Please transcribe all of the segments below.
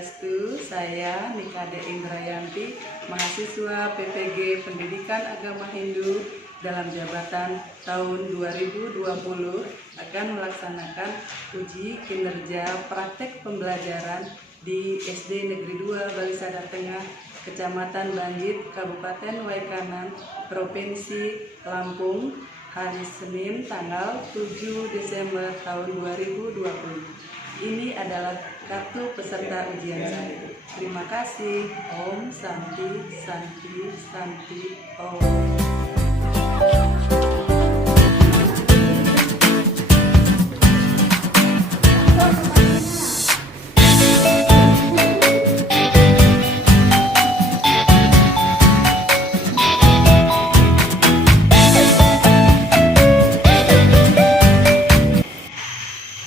Swastiastu, saya Nikade Indrayanti, mahasiswa PPG Pendidikan Agama Hindu dalam jabatan tahun 2020 akan melaksanakan uji kinerja praktek pembelajaran di SD Negeri 2 Balisada Tengah, Kecamatan Banjit, Kabupaten Waikanan, Provinsi Lampung, hari Senin tanggal 7 Desember tahun 2020. Ini adalah kartu peserta ujian saya. Terima kasih. Om Santi Santi Santi Om.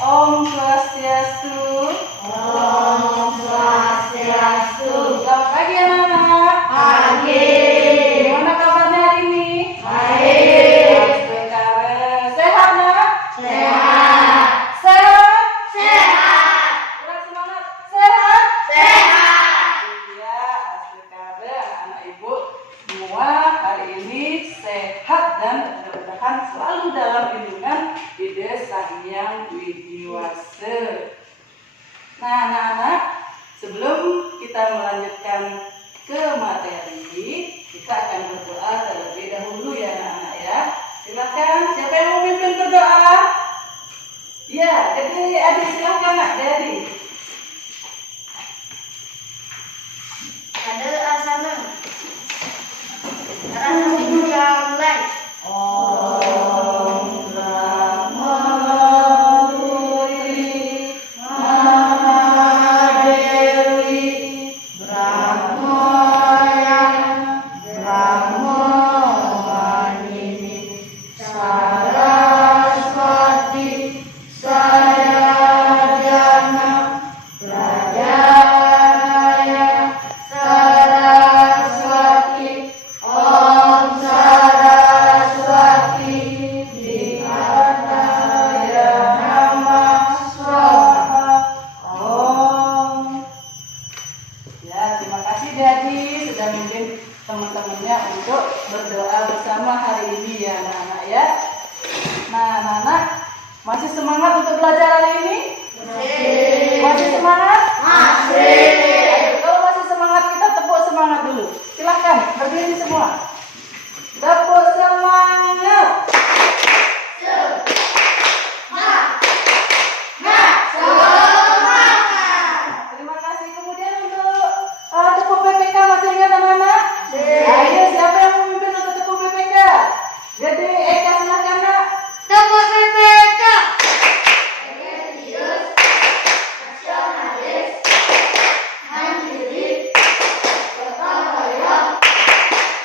Om Swastiastu. Om Swastiastu. Selamat pagi anak-anak. Pagi. Gimana kabarnya hari ini? Baik. Sehat nak? Sehat. Sehat? Sehat. Kurang semangat. Sehat? Sehat. Iya, asli anak ibu semua hari ini sehat dan mudah-mudahan selalu dalam lindungan Ide Sang Hyang Widiwase. Nah, anak-anak, sebelum kita melanjutkan ke materi, kita akan berdoa terlebih dahulu ya anak-anak ya. Silakan, siapa yang mau memimpin berdoa? Ya, jadi adik silakan nak, jadi. Ada asana. Sekarang kami juga mulai. Om Brahma Putri Mahadewi Brahmaya Brahmawani Saraswati Sayajana Rajaya Saraswati Om Saraswati Dikataya Nama Swaha Om. Ya, terima kasih Dedi sudah memimpin teman-temannya untuk berdoa bersama hari ini ya anak-anak ya. Nah, anak-anak masih semangat untuk belajar hari ini? Masih semangat? Masih. Kalau masih semangat kita tepuk semangat dulu. Silahkan berdiri semua. Tepuk semangat. Terima kasih. Kemudian untuk tepuk PPK masih ingat anak-anak? Ayo, siapa yang memimpin untuk tepuk PPK? Jadi Eka silakan nak. Tepuk PPK. Religius, nasionalis, mandiri, gotong royong,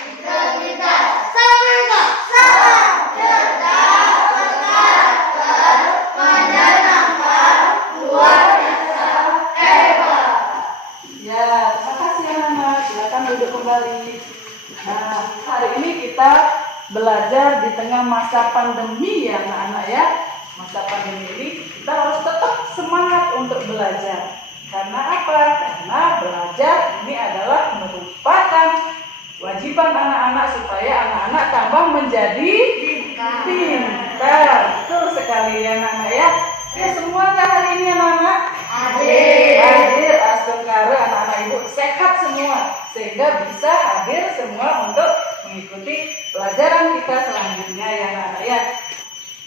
integritas, solidaritas, salam, cerdas, berkarakter, menyenangkan, luar biasa, hebat. Ya, terima kasih anak-anak. Silakan duduk kembali. Nah, hari ini kita belajar di tengah masa pandemi ya anak-anak ya. Masa pandemi ini kita harus tetap semangat untuk belajar. Karena apa? Karena belajar ini adalah merupakan kewajiban anak-anak supaya anak-anak tambah menjadi pintar. Betul sekali ya anak-anak ya. Ya, semuanya hari ini anak-anak hadir, astagfirullah, anak-anak ibu sehat semua sehingga bisa hadir semua untuk mengikuti pelajaran kita selanjutnya ya anak-anak ya.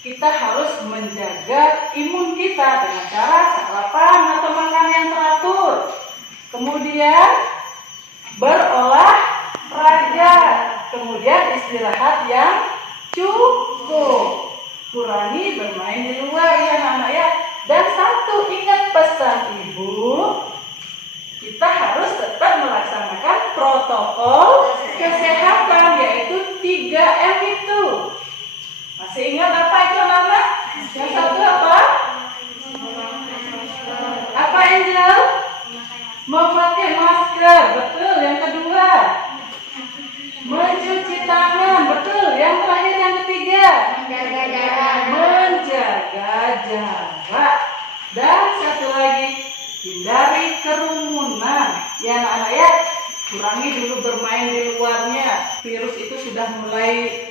Kita harus menjaga imun kita dengan cara sarapan atau makan yang teratur, kemudian berolahraga, kemudian istirahat yang cukup, kurangi bermain di luar ya anak-anak ya. Dan satu, ingat pesan ibu, kita harus tetap melaksanakan protokol kesehatan, yaitu 3M itu. Masih ingat apa itu anak-anak? Yang satu apa? Apa Angel? Memakai masker, betul. Yang kedua, mencuci tangan, betul. Yang terakhir, yang ketiga, Menjaga jarak. menjaga jarak. Dan satu lagi, hindari kerumunan. kerumunan. Ya anak-anak ya, kurangi dulu bermain di luarnya. Virus itu sudah mulai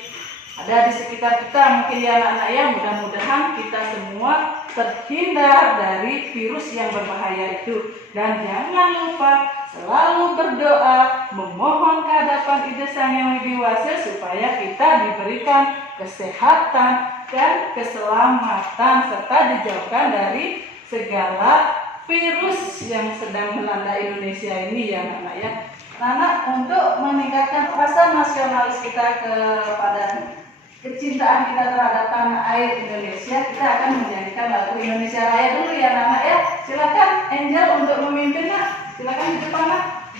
ada di sekitar kita. Mungkin ya anak-anak ya, mudah-mudahan kita semua terhindar dari virus yang berbahaya itu. Dan jangan lupa selalu berdoa, memohon kehadapan Ida Sang Yang Widi Wase supaya kita diberikan kesehatan dan keselamatan serta dijauhkan dari segala virus yang sedang melanda Indonesia ini ya anak-anak ya. Anak untuk meningkatkan rasa nasionalis kita kepada kecintaan kita terhadap tanah air Indonesia, kita akan menyanyikan lagu Indonesia Raya dulu ya anak-anak ya. Silakan Angel untuk memimpin nak. Silakan di depan nak.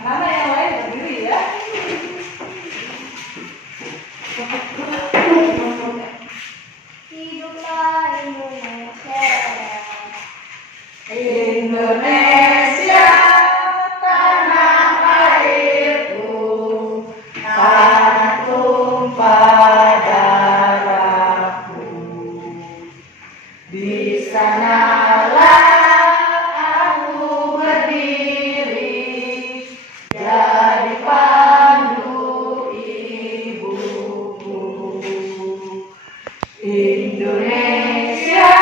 Anak-anak yang lain berdiri ya. Hiduplah Indonesia. Indonesia tanah airku, tanah tumpah darahku. Di sanalah aku berdiri, jadi pandu ibuku. Indonesia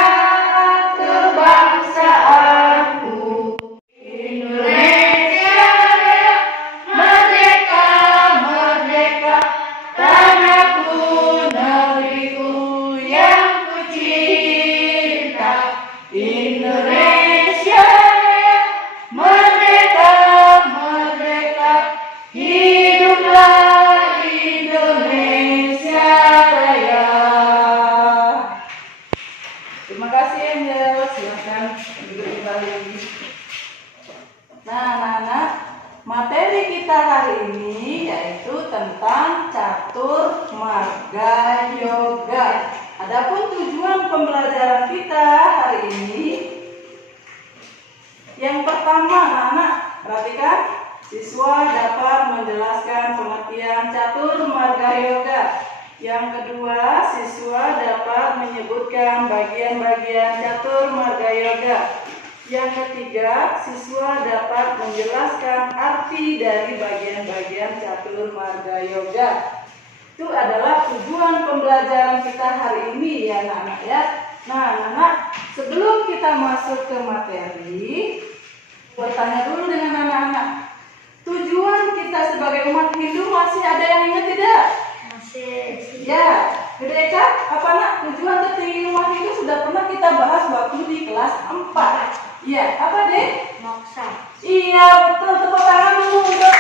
kebangsaanku, Indonesia merdeka, merdeka, tanahku, negeriku yang kucinta. Indonesia merdeka, merdeka, hiduplah Indonesia Raya. Terima kasih Angel, silahkan duduk kembali. Nah anak-anak, materi kita hari ini yaitu tentang catur marga yoga. Adapun tujuan pembelajaran kita hari ini, yang pertama anak-anak perhatikan, siswa dapat menjelaskan pengertian catur marga yoga. Yang kedua, siswa dapat menyebutkan bagian-bagian catur marga yoga. Yang ketiga, siswa dapat menjelaskan arti dari bagian-bagian catur marga yoga. Itu adalah tujuan pembelajaran kita hari ini ya anak-anak ya. Nah anak-anak, sebelum kita masuk ke materi, bertanya dulu dengan anak-anak. Tujuan kita sebagai umat Hindu masih ada yang ingat tidak? Ya, Gede Eka, apa nak? Tujuan tertinggi umat Hindu sudah pernah kita bahas waktu di kelas 4. Iya, apa deh? Moksa. Iya, betul. Tepuk tangan dulu untuk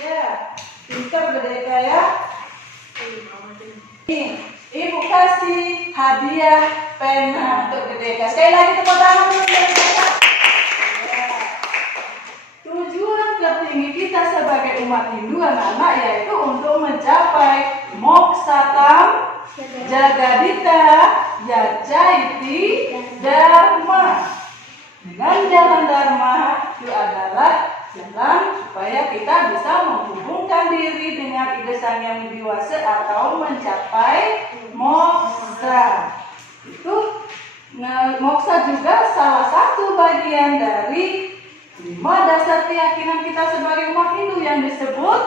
ya, pintar Gede Eka ya. Nih, Ibu kasih hadiah pena untuk Gede Eka. Sekali lagi tepuk tangan dulu Gede Eka. Tujuan tertinggi kita sebagai umat Hindu anak-anak yaitu untuk mencapai Moksatam Jagadita Yajaiti Dharma. Dengan jalan Dharma itu adalah jalan supaya kita bisa menghubungkan diri dengan Ida Sang Yang Widi Wase atau mencapai moksa. Itu moksa juga salah satu bagian dari 5 dasar keyakinan kita sebagai umat Hindu yang disebut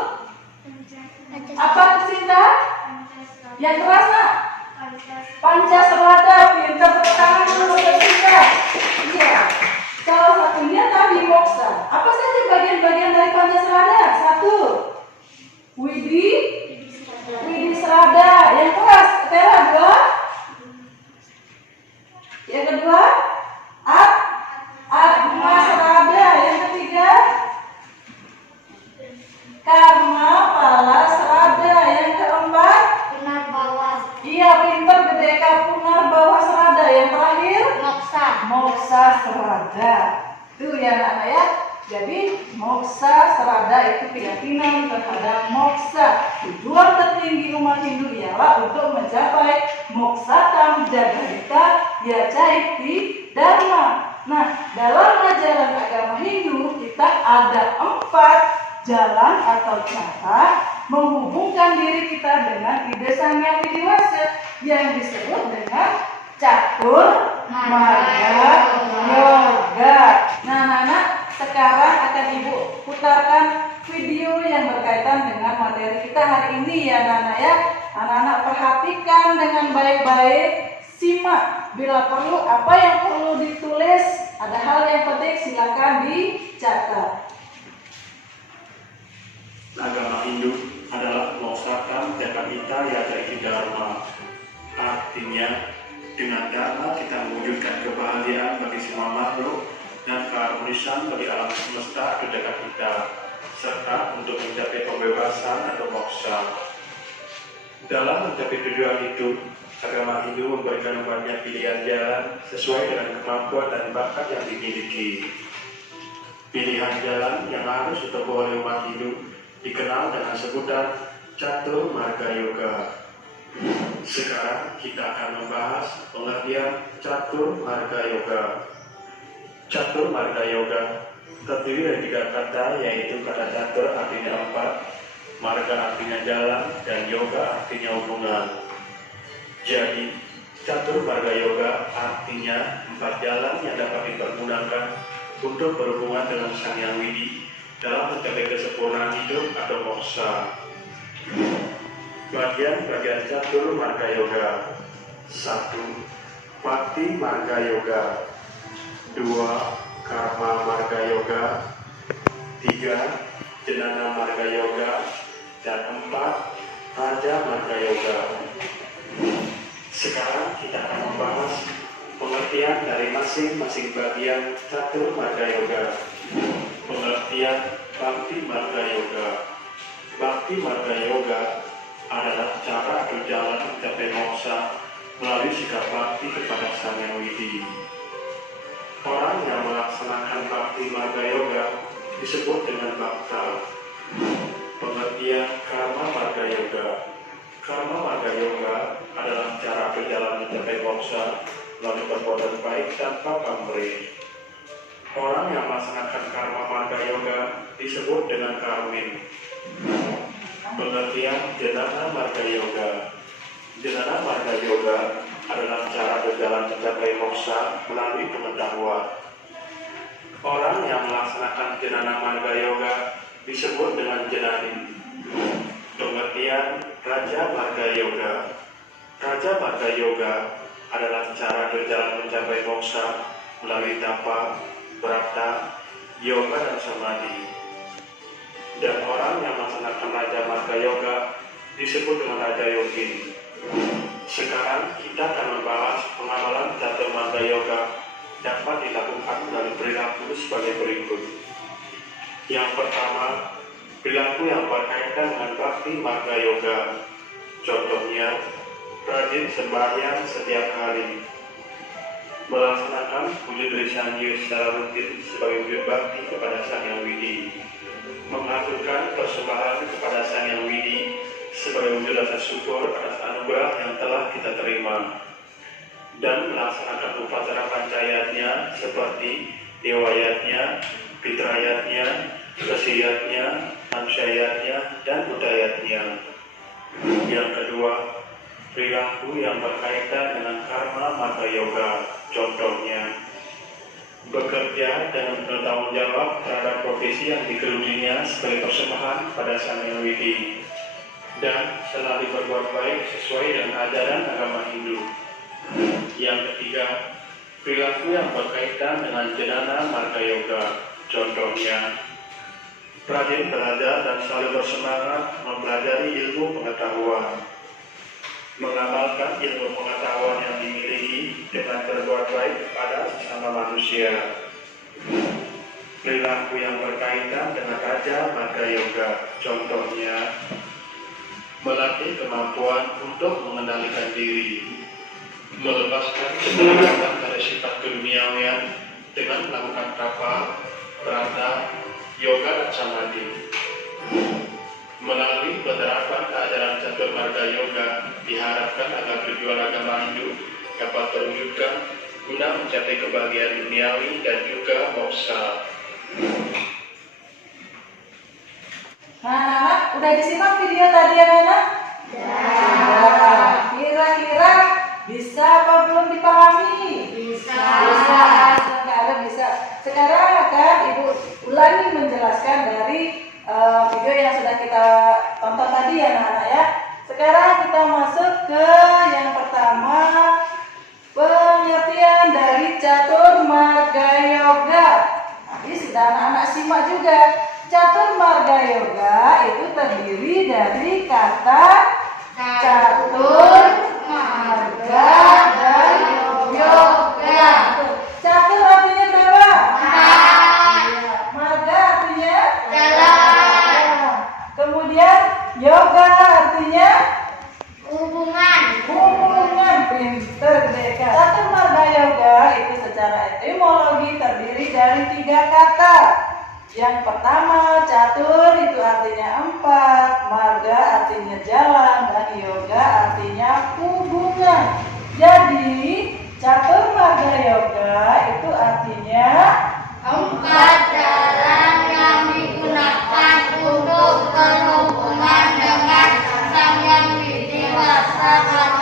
apa Sinta? Yang keras nak? Pancasrada. Pintar tepuk tangan dulu untuk Sinta. Iya. Salah satunya tadi moksa. Apa saja bagian-bagian dari Pancasrada? 1. Widi Serada. Yang keras. Tera 2. Yang kedua Atma Serada. Yang ketiga Karma Pala Serada. Yang keempat Punar bawah. iya pintar Gede Eka, Punar Bawah Serada. Yang terakhir Moksa Serada. Itu ya anak-anak ya. Jadi moksa serada itu keyakinan terhadap moksa. Tujuan tertinggi umat Hindu ialah untuk mencapai Moksatam Jagadita Yajaiti Dharma. Nah, dalam ajaran agama Hindu kita ada 4 jalan atau cara menghubungkan diri kita dengan Ida Sang Yang Widi Wase yang disebut dengan catur marga yoga. Nah, anak-anak, sekarang akan Ibu putarkan video yang berkaitan dengan materi kita hari ini ya anak-anak ya. Anak-anak perhatikan dengan baik-baik, simak. Bila perlu, apa yang perlu ditulis, ada hal yang penting silakan dicatat. Agama Hindu adalah Moksha Jagatita Yajati Dharma. Artinya, dengan dharma kita mewujudkan kebahagiaan bagi semua makhluk dan keharmonisan bagi alam semesta atau jagat kita, serta untuk mencapai pembebasan atau moksha. Dalam mencapai tujuan itu, agama Hindu memberikan banyak pilihan jalan sesuai dengan kemampuan dan bakat yang dimiliki. Pilihan jalan yang harus ditempuh oleh umat Hindu dikenal dengan sebutan Catur Marga Yoga. Sekarang kita akan membahas pengertian Catur Marga Yoga. Catur Marga Yoga terdiri dari 3 kata, yaitu kata catur artinya 4, marga artinya jalan, dan yoga artinya hubungan. Jadi, Catur Marga Yoga artinya 4 jalan yang dapat dipergunakan untuk berhubungan dengan Sang Yang Widi dalam mencapai kesempurnaan hidup atau moksha. Bagian-bagian Catur Marga Yoga: 1. Bhakti Marga Yoga, 2. Karma Marga Yoga, 3. Jnana Marga Yoga, dan 4. Raja Marga Yoga. Sekarang kita akan membahas pengertian dari masing-masing bagian Catur Marga Yoga. Pengertian Bhakti Marga Yoga. Bhakti Marga Yoga adalah cara atau jalan mencapai moksha melalui sikap bakti kepada Sang Yang Widi. Orang yang melaksanakan Bhakti Marga Yoga disebut dengan Bhakta. Pengertian Karma Marga Yoga. Karma Marga Yoga adalah cara atau jalan mencapai moksha melalui perbuatan baik tanpa pamrih. Orang yang melaksanakan Karma Marga Yoga disebut dengan Karmin. Pengertian Jnana Marga Yoga. Jnana Marga Yoga adalah cara berjalan mencapai moksha melalui pengetahuan. Orang yang melaksanakan Jnana Marga Yoga disebut dengan Jnani. Pengertian Raja Marga Yoga. Raja Marga Yoga adalah cara berjalan mencapai moksha melalui tapa, brata, yoga, dan samadhi. Dan orang yang melaksanakan Raja Marga Yoga disebut dengan Raja Yogi. Sekarang kita akan membahas pengamalan Catur Marga Yoga dapat dilakukan melalui perilaku sebagai berikut. Yang pertama, perilaku yang berkaitan dengan Bhakti Marga Yoga. Contohnya, rajin sembahyang setiap hari, melaksanakan wujud Risanyu secara rutin sebagai wujud bakti kepada Sang Yang Widi, mengaturkan persembahan kepada Sang Yang Widi sebagai wujud rasa syukur atas anugerah yang telah kita terima, dan melaksanakan upacara pancayatnya seperti dewayatnya, fitrayatnya, kesiyatnya, amsyayatnya, dan budayatnya. Yang kedua, perilaku yang berkaitan dengan Karma Marga Yoga. Contohnya, bekerja dengan bertanggung jawab terhadap profesi yang digelutinya sebagai persembahan pada Sang Yang Widi, dan selalu berbuat baik sesuai dengan ajaran agama Hindu. Yang ketiga, perilaku yang berkaitan dengan Jnana Marga Yoga. Contohnya, rajin belajar dan selalu bersemangat mempelajari ilmu pengetahuan, mengamalkan ilmu pengetahuan yang dimiliki dengan berbuat baik kepada sesama manusia. Perilaku yang berkaitan dengan Raja Marga Yoga. Contohnya, melatih kemampuan untuk mengendalikan diri, melepaskan ketergantungan pada sifat keduniawian dengan melakukan tapa, brata, yoga, dan samadhi. Melalui penerapan keajaran Catur Marga Yoga, diharapkan agar tujuan agama Hindu dapat terwujudkan guna mencapai kebahagiaan duniawi dan juga moksha. Nah, anak-anak, udah disimak video tadi ya, anak? Ya. Kira-kira Bisa apa belum dipahami? Bisa. Bisa. Sekarang akan Ibu ulangi menjelaskan dari video yang sudah kita tonton tadi ya anak-anak ya. Sekarang kita masuk ke yang pertama, pengertian dari catur marga yoga. Tadi sudah anak-anak simak juga. Catur marga yoga itu terdiri dari kata catur, marga, dan yoga. Catur artinya berapa? Marga artinya Jalan. Kemudian yoga artinya Hubungan. pinter mereka. Catur marga yoga itu secara etimologi terdiri dari 3 kata. Yang pertama, catur itu artinya 4, marga artinya jalan, dan yoga artinya hubungan. Jadi catur marga yoga itu artinya 4 jalan yang digunakan untuk berhubungan dengan sang yang dewasa atau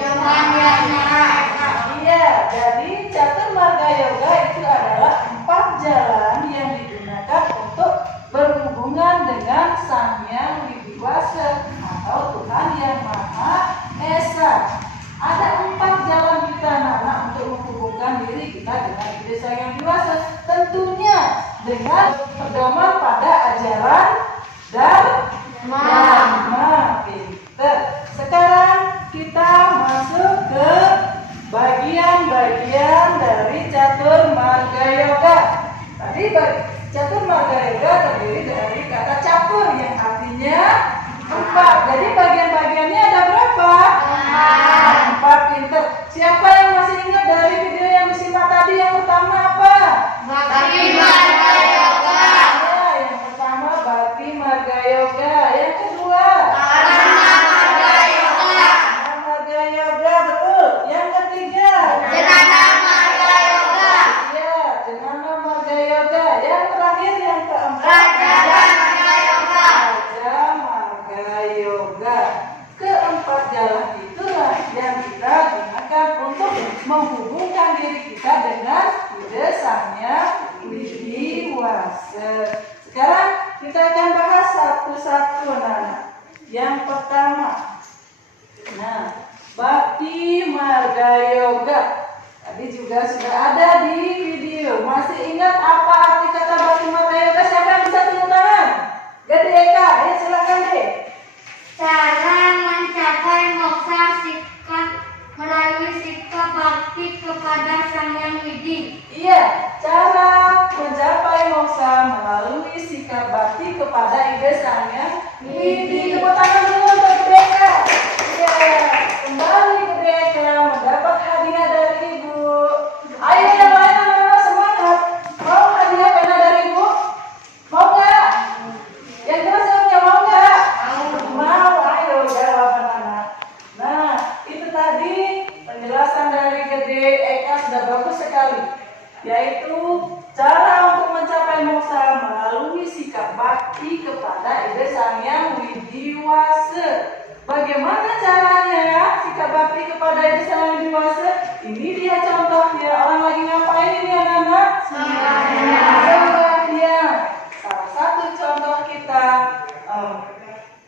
Tuhan yang Maha Esa. Iya, jadi catur marga yoga itu adalah 4 jalan yang digunakan untuk berhubungan dengan Sang Yang Widiwasa atau Tuhan Yang Maha Esa. Ada 4 jalan kita anak-anak untuk menghubungkan diri kita dengan ide Sang Yang Widiwasa. Tentunya dengan pedoman pada ajaran Dharma. Pinter. Sekarang kita masuk ke bagian-bagian dari catur marga yoga. Tadi catur marga yoga terdiri dari kata catur yang artinya 4. Jadi bagian-bagiannya ada berapa? 4. Pinter. Siapa yang masih ingat dari video yang disimak tadi yang pertama apa? Bakti marga yoga. Ya, yang pertama bakti marga yoga. Yang kedua Marga yoga. marga yoga, betul. Yang ketiga Jenana marga yoga. ya, jenana marga yoga. Yang terakhir yang keempat Raja marga yoga. Raja marga yoga. Keempat jalan itulah yang kita gunakan untuk menghubungkan diri kita dengan ide Sang Yang Widiwasa. Sekarang kita akan bahas satu-satu anak-anak. Yang pertama, bakti marga yoga. Tadi juga sudah ada di video. Masih ingat apa arti kata bakti marga yoga? Siapa yang bisa tepuk tangan? Gede Eka, ayo silakan deh. Cara mencapai moksa sikap melalui sikap bakti kepada Sang Yang Widi. Iya, cara mencapai moksa melalui sikap bakti kepada ide Sang Yang Widi. Tepuk tangan dulu untuk Gede Eka. Iya, kembali Gede Eka mendapat hadiah dari Ibu. Ayo yang lain anak-anak semangat. Mau hadiah pena dari Ibu? Mau nggak? Yang keras jawabnya mau nggak? Mau. Ayo jawab anak-anak. Nah, itu tadi penjelasan dari Gede Eka sudah bagus sekali. Yaitu cara untuk mencapai moksa melalui sikap bakti kepada ide Sang Yang Widiwasa. Bagaimana caranya sikap bakti kepada ide Sang Yang Widiwasa? Ini dia contohnya. Orang lagi ngapain ini anak-anak? Sembahyang. Salah satu contoh kita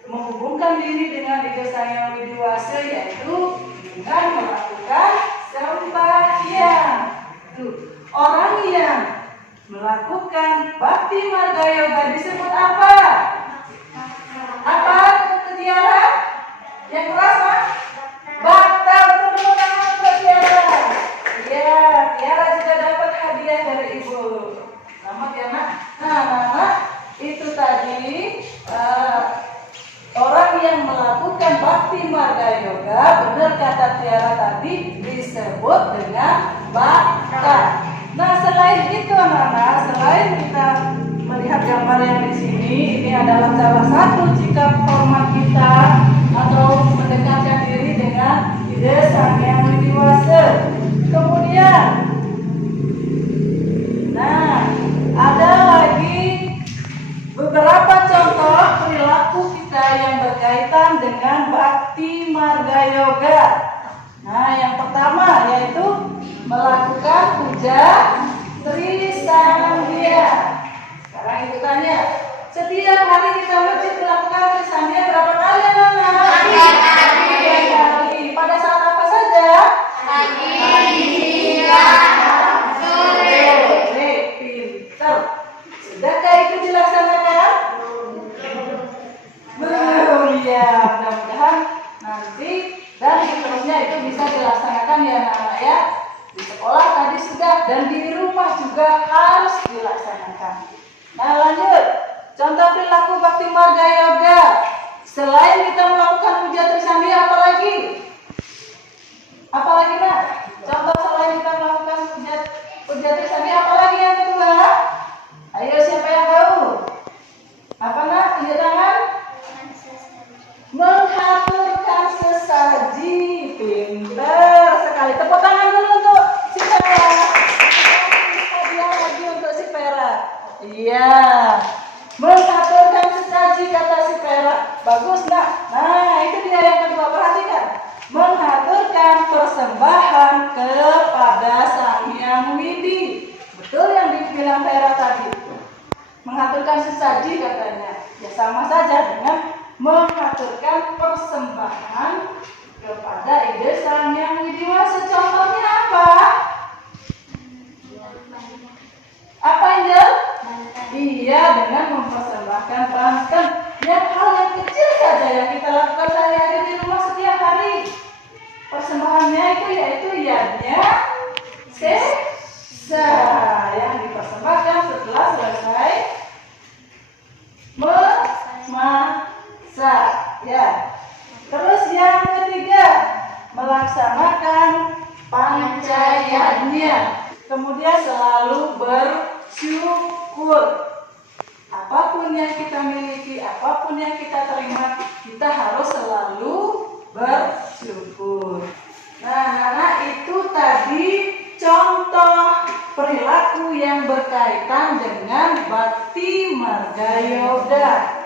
menghubungkan diri dengan ide Sang Yang Widiwasa yaitu dengan melakukan sembahyang. Tuh, orang yang melakukan bakti marga yoga disebut apa? Apa Tiara? Yang keras Pak? Bakta. Betul tangan untuk Tiara. Iya, Tiara juga dapat hadiah dari Ibu. Selamat ya Nak. Nah, itu tadi orang yang melakukan bakti marga yoga, benar kata Tiara tadi, disebut dengan bakta. Nah, selain itu anak-anak, selain kita melihat gambar yang di sini, ini adalah salah satu sikap hormat kita atau mendekatkan diri dengan ide Sang Yang Widiwasa. Kemudian, ada lagi beberapa contoh perilaku kita yang berkaitan dengan bakti marga yoga. Nah, yang puja Trisandya. Sekarang ibu tanya, setiap hari kita wajib melakukan Trisandya berapa kali anak-anak? 3 kali. Pada saat apa saja? Pagi, siang, sore. Oke, pintar. Sudahkah itu dilaksanakan? Belum ya, mudah-mudahan nanti dan seterusnya itu bisa dilaksanakan ya anak-anak ya. Di sekolah tadi sudah dan di rumah juga harus dilaksanakan. Nah lanjut, contoh perilaku bakti marga yoga. Selain kita melakukan puja Trisandya, apa lagi? Apa lagi nak? Contoh selain kita melakukan puja Trisandya, apa lagi yang kedua? Ayo siapa yang tahu? Apa nak? Tunjuk tangan. Menghaturkan sesaji. Pintar sekali. Tepuk tangan dulu untuk si Vera. Hadiah lagi untuk si Vera. Iya. Menghaturkan sesaji kata si Vera. Bagus nak. Nah itu dia yang kedua. Perhatikan. Menghaturkan persembahan kepada Sang Hyang Widi. Betul yang dibilang Vera tadi. Mengaturkan sesaji katanya. Ya sama saja dengan mengaturkan persembahan kepada Ide Sang Hyang Widiwasa. Contohnya apa? Apa Angel? Iya, dengan mempersembahkan banten. Yang hal yang kecil saja yang kita lakukan sehari-hari di rumah setiap hari. Persembahannya itu yaitu yadnya sesa yang dipersembahkan setelah selesai memasak ya. Terus yang ketiga, melaksanakan pancayanya. Kemudian selalu bersyukur. Apapun yang kita miliki, apapun yang kita terima, kita harus selalu bersyukur. Nah, anak-anak itu tadi contoh perilaku yang berkaitan dengan bakti marga yoga.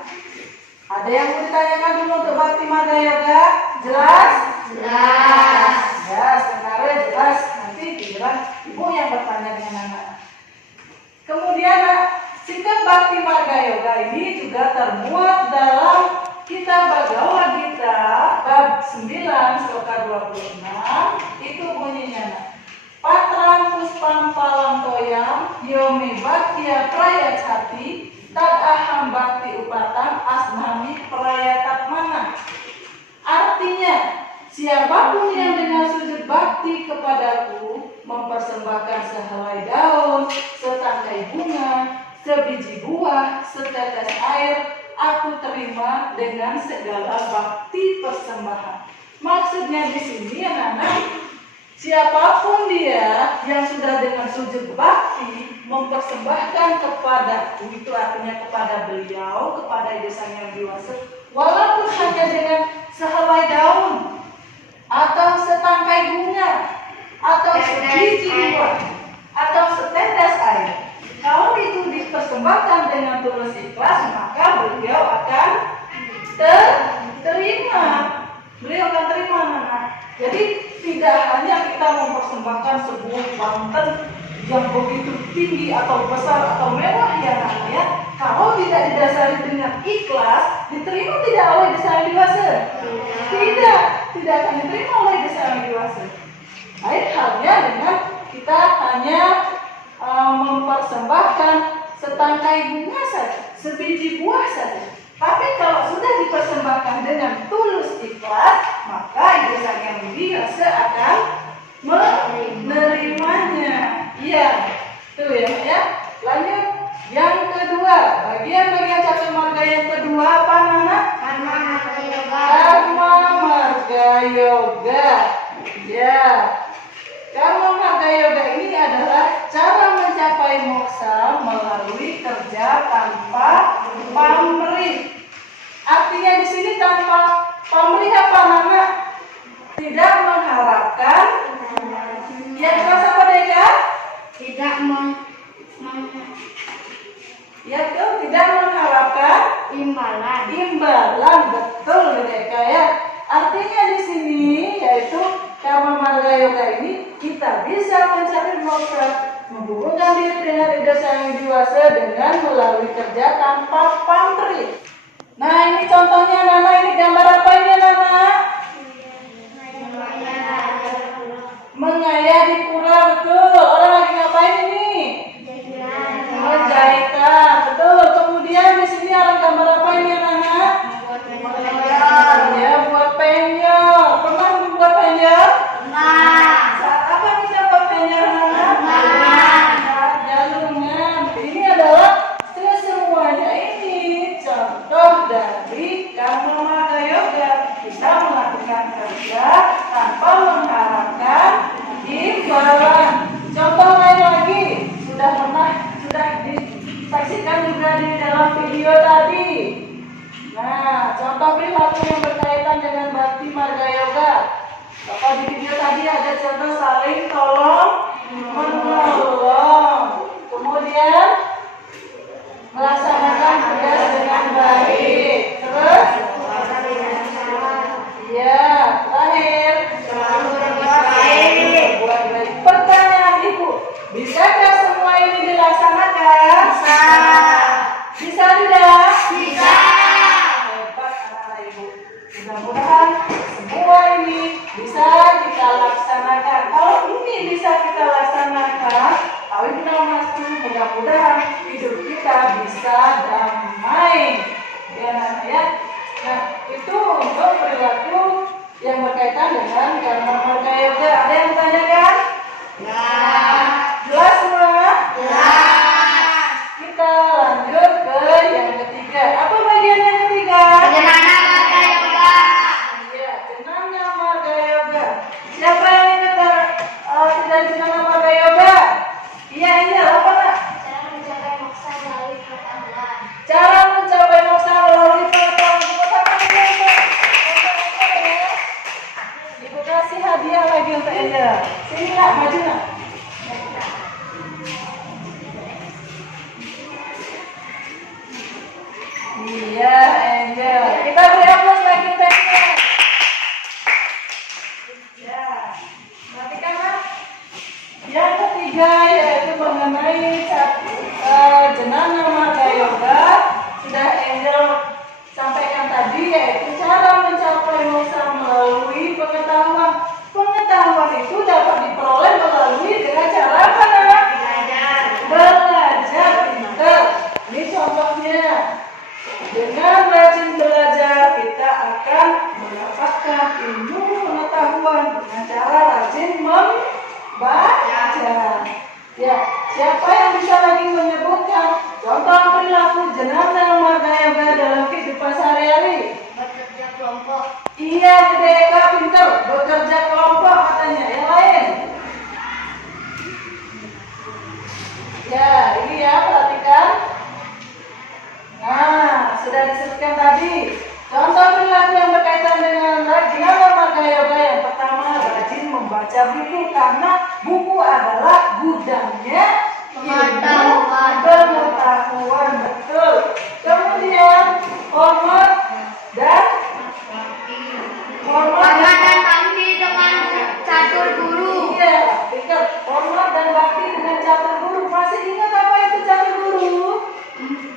Ada yang mau ditanyakan dulu untuk bakti marga yoga? Jelas? Jelas. Ya, sebenarnya jelas. Nanti bilang ibu yang bertanya dengan anak. Kemudian sikap bakti marga yoga ini juga termuat dalam kitab Bhagavad Gita bab 9 sloka 26. Itu bunyinya. Patram puspam palam toyam yome bhaktiya prayachati tad aham bhakti upatam asmami prayatatmana. Artinya, siapapun yang dengan sujud bakti kepadaku mempersembahkan sehelai daun, setangkai bunga, sebiji buah, setetes air, aku terima dengan segala bakti persembahan. Maksudnya di sini anak-anak, siapapun dia yang sudah dengan sujud bakti mempersembahkan kepadaku, itu artinya kepada beliau, kepada Ide Sang Hyang Widiwasa, walaupun hanya dengan sehelai daun, atau setangkai bunga, atau sebiji buah, atau setetes air. Kalau itu dipersembahkan dengan tulus ikhlas, maka beliau akan terima. Beliau akan terima anak. Jadi tidak hanya kita mempersembahkan sebuah banten yang begitu tinggi atau besar atau mewah ya namanya, kalau tidak didasari dengan ikhlas, diterima tidak oleh Ide Sang Hyang Widiwasa? Tidak akan diterima oleh Ide Sang Hyang Widiwasa. Lain halnya dengan kita hanya mempersembahkan setangkai bunga saja, sebiji buah saja. Tapi kalau sudah dipersembahkan dengan tulus ikhlas, maka Ide Sang Hyang Widiwasa akan menerimanya. Iya, itu ya. Lanjut, yang kedua, bagian-bagian catur marga yang kedua apa anak? Karma marga yoga. Karma marga yoga. Ya, karma marga yoga ini adalah cara mencapai moksa melalui kerja tanpa pamrih. Artinya di sini tanpa pamrih apa anak? Tidak mengharapkan. Ya, kelas apa Deka? Tidak Ya tuh, tidak mengharapkan imbalan, betul Deka ya. Artinya di sini yaitu karma marga yoga ini kita bisa mencari moksa Menghubungkan diri dengan ide sang dewasa dengan melalui kerja tanpa pamrih. Nah, ini contohnya Nana, ini gambar apa ini Nana? Mengayah di pura, betul. Orang lagi ngapain ini? Menjahitan, betul. Kemudian di sini ada gambar apa ini Nana? Ya, buat penjor. Pernah membuat penjor? Saat apa kita buat penjor Nana? Saat jalungan. Ini adalah semuanya ini contoh dari Karma Yoga. Kita melakukan kerja tanpa mengharapkan imbalan. Contoh lain lagi, sudah disaksikan juga di dalam video tadi. Nah, contoh perilaku yang berkaitan dengan Bakti Marga Yoga. Bapak di video tadi ada contoh saling tolong menolong. Kemudian melaksanakan tugas dengan baik. Terus, ya, terakhir berbuat baik. Pertanyaan Ibu, bisakah semua ini dilaksanakan? Bisa tidak? Hebat anak Ibu. Mudah-mudahan semua ini bisa kita laksanakan. Kalau ini bisa kita laksanakan, tahun kita masuk, mudah-mudahan hidup kita bisa damai. Ya, Nana ya. Nah, itu untuk perilaku yang berkaitan dengan Karma Marga Yoga. Ada yang bertanyakan? Jelas semua? Kita lanjut ke yang ketiga. Apa bagian yang ketiga? Iya, Jenana Marga Yoga. Siapa yang ingat tidak Jenana Marga Yoga? Iya, ini apa nak? Cara mencapai moksa melalui pengetahuan. Ibu kasih hadiah lagi untuk Angel. Sini nak, maju nak. Iya, Angel. Kita beri aplaus lagi untuk Angel. Ya, perhatikan nak. Yang ketiga yaitu mengenai Jenana Marga Yoga. Sudah Angel sampaikan tadi, yaitu cara mencapai moksa melalui pengetahuan. Pengetahuan itu dapat diperoleh melalui dengan cara apa nak? Belajar pintar. Ini contohnya. Dengan rajin belajar kita akan mendapatkan ilmu pengetahuan dengan cara rajin membaca. Ya, siapa yang bisa lagi menyebutkan contoh perilaku Jenana Marga Yoga dalam kehidupan sehari-hari? Bekerja kelompok. Iya, Deka pintar. Bekerja kelompok katanya. Yang lain? Ya, ini ya, perhatikan. Nah, sudah disebutkan tadi. Contoh perilaku yang berkaitan dengan Jenana Marga Yoga yang pertama, rajin membaca buku karena buku adalah gudangnya pengetahuan. Betul. Kemudian hormat dan bakti dengan catur guru. Iya, pikir hormat dan bakti dengan catur guru. Masih ingat apa itu catur guru?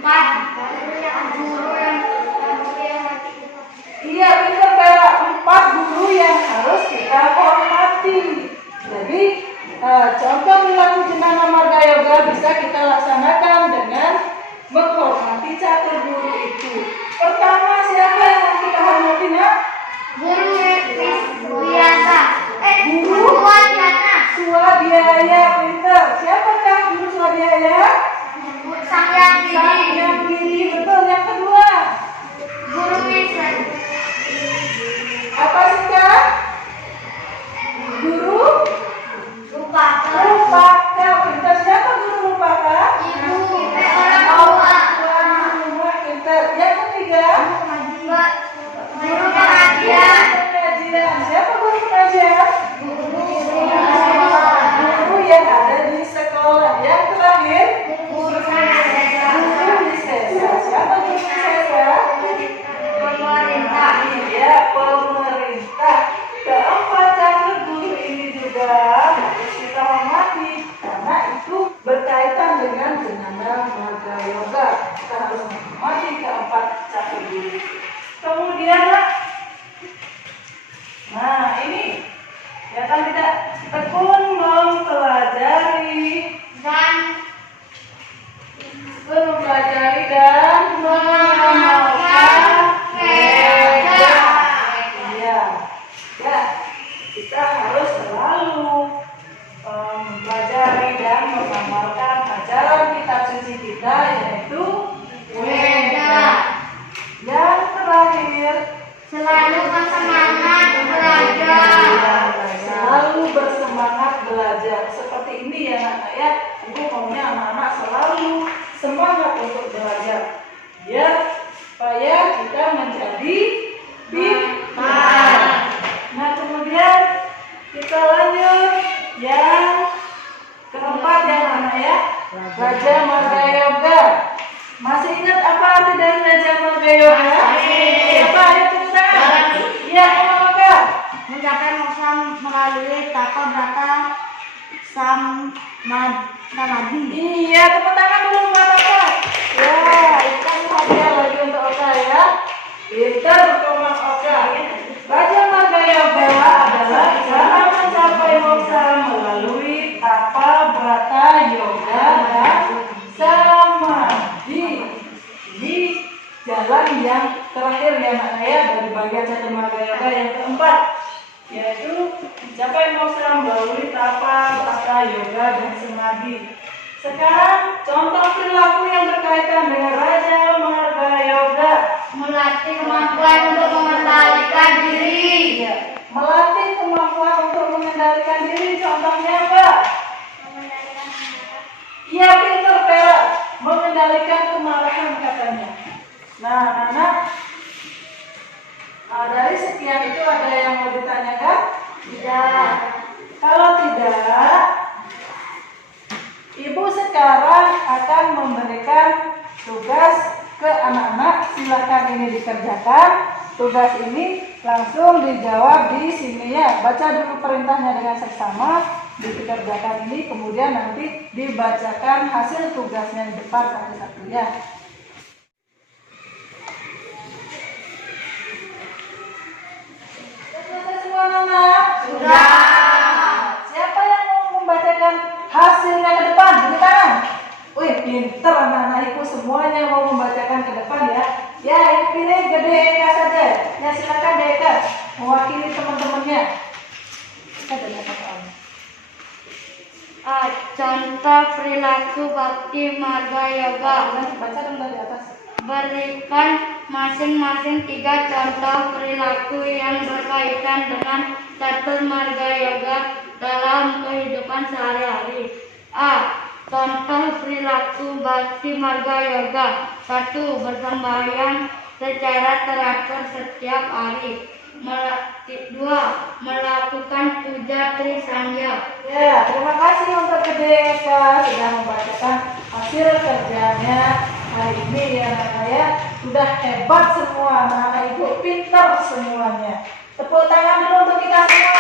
4 guru yang Iya, pintar Vera. 4 guru yang harus kita hormati. Jadi, contoh perilaku Jenana Marga Yoga bisa kita laksanakan dengan menghormati catur guru itu. Pertama, siapa yang harus kita hormati, nak? guru biasa. Guru Swadhyaya, pintar. Siapakah guru Swadhyaya? Sang Yang Giri. Yang Giri, betul. Yang kedua, Guru Wisnu. apa sih Kak? Guru Rupaka. Rupaka, pintar. Siapa guru Rupaka? samadhi. Kemudian, nah ini kelihatan tidak? Tekun mempelajari dan mengamalkan Veda. Iya, ya, kita harus selalu mempelajari dan mengamalkan ajaran kitab suci kita, yaitu Veda. Yang terakhir, selalu bersemangat belajar. Selalu bersemangat belajar. Seperti ini ya anak ya. Ibu maunya anak-anak selalu semangat untuk belajar. Ya, supaya kita menjadi pintar. Nah, kemudian kita lanjut yang keempat ya anak ya. Raja Marga Yoga. Masih ingat apa arti dari Raja Marga Yoga? Apa itu Ustaz? Iya, apa? Mencapai moksa melalui tapa brata samadhi. Iya, tepuk tangan dulu buat Oka. Ya, itu kan hadiah lagi untuk Oka ya. Pintar berkembang Oka. Raja Marga Yoga adalah cara mencapai moksa melalui tapa brata yoga dan samadhi. Ini jalan yang terakhir ya anak ya dari bagian Catur Marga Yoga yang keempat, yaitu mencapai moksa melalui tapa brata yoga dan samadhi. Sekarang contoh perilaku yang berkaitan dengan Raja Marga Yoga. Melatih kemampuan untuk mengendalikan diri. Ya, melatih kemampuan untuk mengendalikan diri. Contohnya apa? Iya, pintar Vera. Mengendalikan kemarahan katanya. Nah, anak, dari sekian itu ada yang mau ditanyakan? Tidak. Kalau tidak, Ibu sekarang akan memberikan tugas ke anak-anak. Silakan ini dikerjakan. Tugas ini langsung dijawab di sini ya. Baca dulu perintahnya dengan seksama, dikerjakan ini, kemudian nanti dibacakan hasil tugasnya di depan satu-satu ya. Selesai semua anak? Sudah. Siapa yang mau membacakan hasilnya ke depan? Beri tangan. Wih, pinter anak-anakku semuanya mau membacakan ke depan ya. Ya, ibu pilih gede Eka saja. Ya, silakan deh Eka mewakili teman-temannya. Kita ada apa-apa. Contoh perilaku bakti marga yoga. Baca dong dari atas. Berikan masing-masing 3 contoh perilaku yang berkaitan dengan catur marga yoga dalam kehidupan sehari-hari. A. Contoh perilaku bakti marga yoga. 1. Bersembahyang secara teratur setiap hari. 2. Melakukan puja Trisangya. Ya, terima kasih untuk Gede Eka sudah membacakan hasil kerjanya hari ini ya anak ya. Sudah hebat semua anak-anak ibu, pintar semuanya. Tepuk tangan dulu untuk kita semua.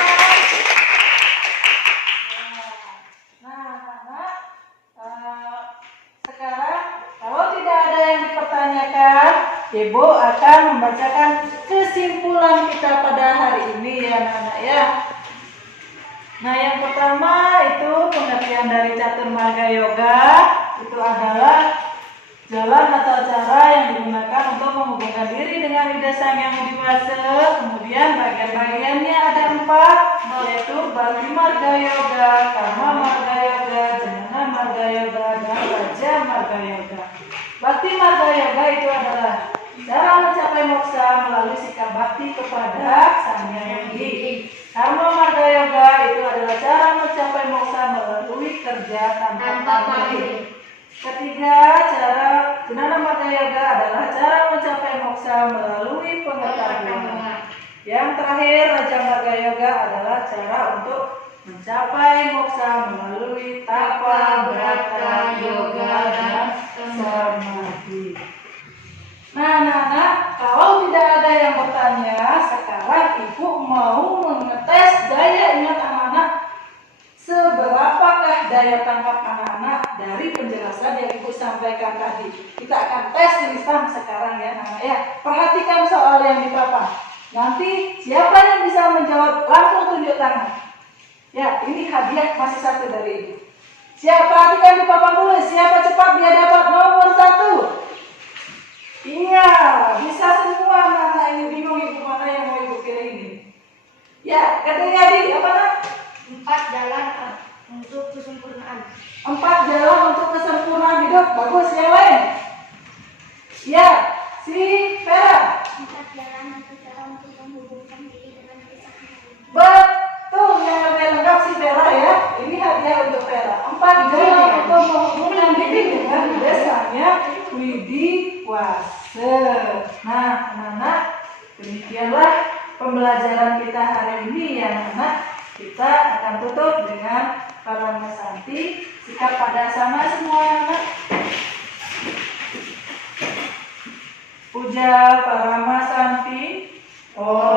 Nah, anak, sekarang kalau tidak ada yang dipertanyakan, Ibu akan membacakan kesimpulan kita pada hari ini ya anak-anak ya. Nah, yang pertama itu pengertian dari Catur Marga Yoga itu adalah jalan atau cara yang digunakan untuk menghubungkan diri dengan Ida Sang Yang Widi Wase. Kemudian bagian-bagiannya ada 4, yaitu Bakti Marga Yoga, Karma Marga Yoga, Jnana Marga Yoga, dan Raja Marga Yoga. Bakti Marga Yoga itu adalah cara mencapai moksa melalui sikap bakti kepada Sang Yang Widi. Karma Marga Yoga itu adalah cara mencapai moksa melalui kerja tanpa pamrih. Ketiga, cara Jnana Marga Yoga adalah cara mencapai moksa melalui pengetahuan. Yang terakhir, Raja Marga Yoga adalah cara untuk mencapai moksa melalui tapa, brata, yoga, dan samadhi. Nah, anak-anak, kalau tidak ada yang bertanya, sekarang Ibu mau mengetes daya ingat anak-anak. Seberapakah daya tangkap anak-anak dari penjelasan widiwasa yang Ibu sampaikan tadi. Kita akan tes tulisan sekarang ya, Nana ya. Perhatikan soal yang di papan. Nanti siapa yang bisa menjawab langsung tunjuk tangan. Ya, ini hadiah masih satu dari Ibu. Siapa perhatikan di papan tulis, siapa cepat dia dapat nomor 1. Iya, bisa semua. Nana ini bingung Ibu mana yang mau Ibu pilih ini. Ya, katanya di apa nak? 4 jalan untuk kesempurnaan. 4 jalan untuk kesempurnaan hidup. Bagus, yang lain. Ya, si Vera. 4 jalan atau cara untuk menghubungkan diri dengan kisah. Betul, yang lebih lengkap si Vera ya. Ini hadiah untuk Vera. 4 jalan untuk menghubungkan diri dengan desanya widiwasa. Nah, anak-anak, demikianlah pembelajaran kita hari ini ya anak-anak. Kita akan tutup dengan Paramasanti. Sikap pada sama semua anak. Puja Paramasanti. Oh.